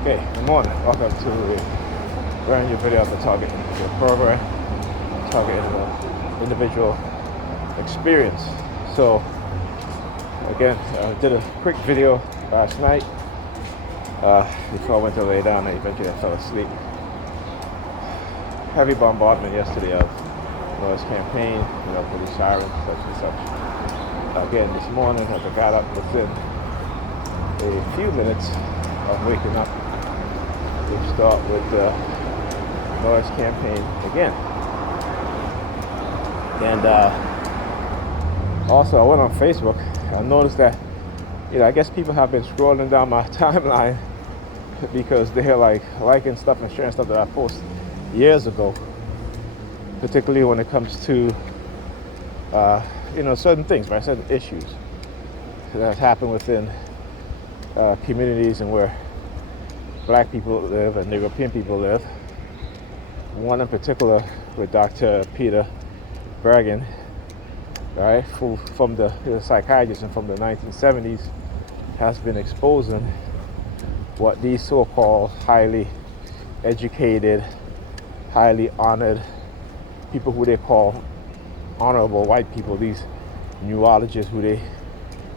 Okay, good morning. Welcome to a brand new video of the Targeting Program, targeting the individual experience. So, again, I did a quick video last night before I went to lay down, and eventually I fell asleep. Heavy bombardment yesterday of noise campaign, police sirens, such and such. Again, this morning, as I got up within a few minutes of waking up, we start with the noise campaign again. And also, I went on Facebook. I noticed that, I guess people have been scrolling down my timeline because they're liking stuff and sharing stuff that I posted years ago, particularly when it comes to certain things, right? Certain issues that have happened within communities and where Black people live and European people live. One in particular with Dr. Peter Bergen, right, who from the psychiatrist and from the 1970s has been exposing what these so-called highly educated, highly honored people who they call honorable white people, these neurologists who they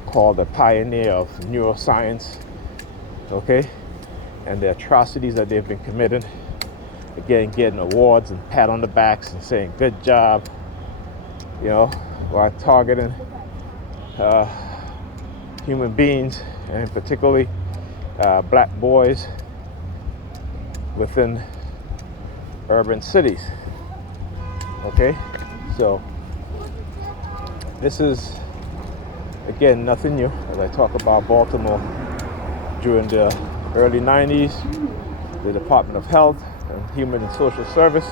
call the pioneer of neuroscience, okay, and the atrocities that they've been committing, again, getting awards and pat on the backs and saying good job, while targeting human beings, and particularly Black boys within urban cities. Okay, so this is, again, nothing new. As I talk about Baltimore during the early 90s, the Department of Health and Human and Social Service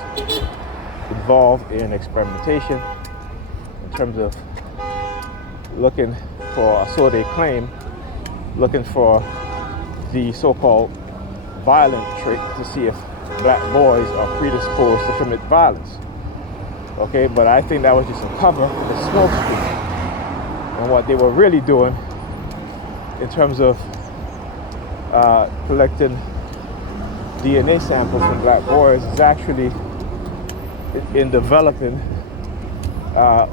involved in experimentation in terms of looking for, so they claim, looking for the so-called violent trait to see if Black boys are predisposed to commit violence. Okay, but I think that was just a cover for the smoke screen. And what they were really doing in terms of collecting DNA samples from Black boys is actually in developing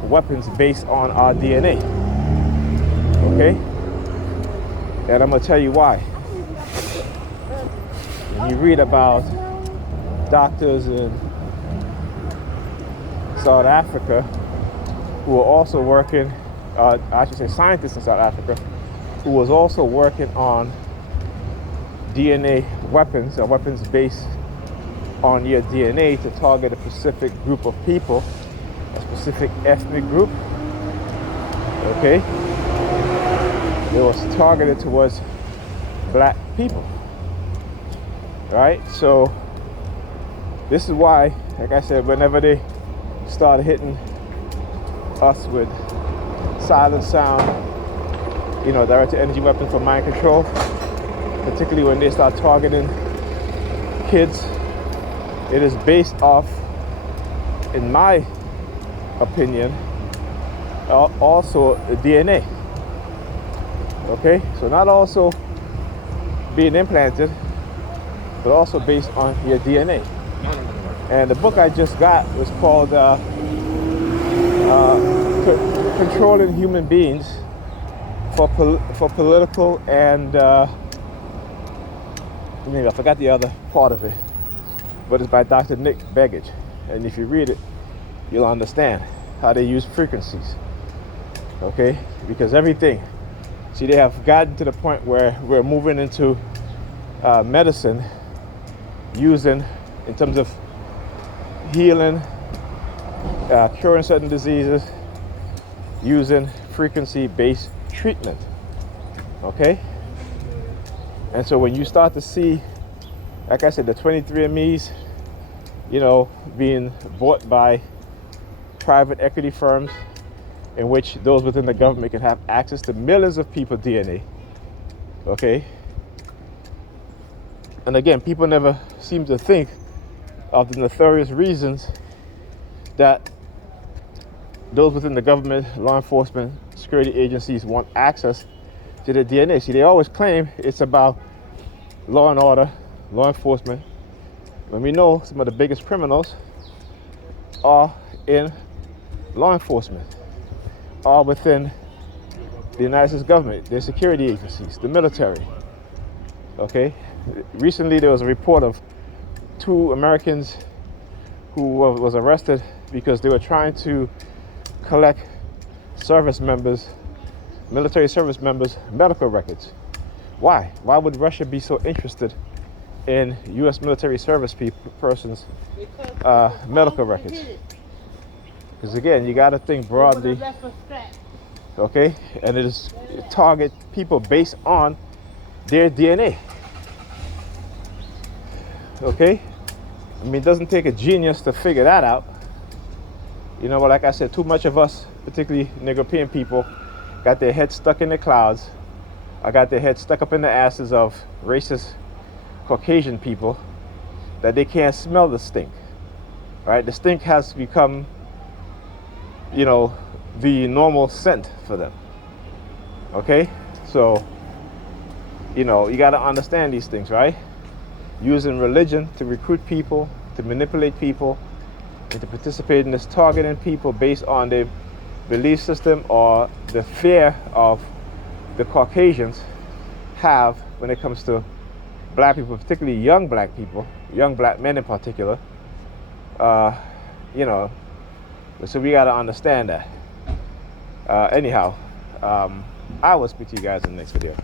weapons based on our DNA. Okay? And I'm going to tell you why. When you read about doctors in South Africa who are also working, I should say scientists in South Africa, who was also working on DNA weapons, or weapons based on your DNA to target a specific group of people, a specific ethnic group. Okay? It was targeted towards Black people. Right? So this is why, like I said, whenever they started hitting us with silent sound, directed energy weapons for mind control, particularly when they start targeting kids, it is based off, in my opinion, also DNA. Okay, so not also being implanted, but also based on your DNA. And the book I just got was called Controlling Human Beings for Political and I forgot the other part of it, but it's by Dr. Nick Begich. And if you read it, you'll understand how they use frequencies. Okay? Because everything, they have gotten to the point where we're moving into medicine using, in terms of healing, curing certain diseases, using frequency-based treatment. Okay? And so when you start to see, like I said, the 23andMe's, being bought by private equity firms, in which those within the government can have access to millions of people's DNA. Okay? And again, people never seem to think of the nefarious reasons that those within the government, law enforcement, security agencies want access to the DNA. See, they always claim it's about law and order, law enforcement, when we know some of the biggest criminals are in law enforcement, are within the United States government, their security agencies, the military. Okay? Recently there was a report of 2 Americans who was arrested because they were trying to collect service members, military service members' medical records. Why? Why would Russia be so interested in U.S. military service persons' medical records? Because again, you got to think broadly, okay? And it is target people based on their DNA, okay? I mean, it doesn't take a genius to figure that out. You know, like I said, too much of us, particularly European people, got their heads stuck in the clouds. I got their heads stuck up in the asses of racist Caucasian people that they can't smell the stink. Right? The stink has become, you know, the normal scent for them. Okay? So, you know, you got to understand these things, right? Using religion to recruit people, to manipulate people, and to participate in this targeting people based on their belief system or the fear of the Caucasians have when it comes to black people, particularly young black people, young black men in particular. You know, so we got to understand that. Anyhow, I will speak to you guys in the next video.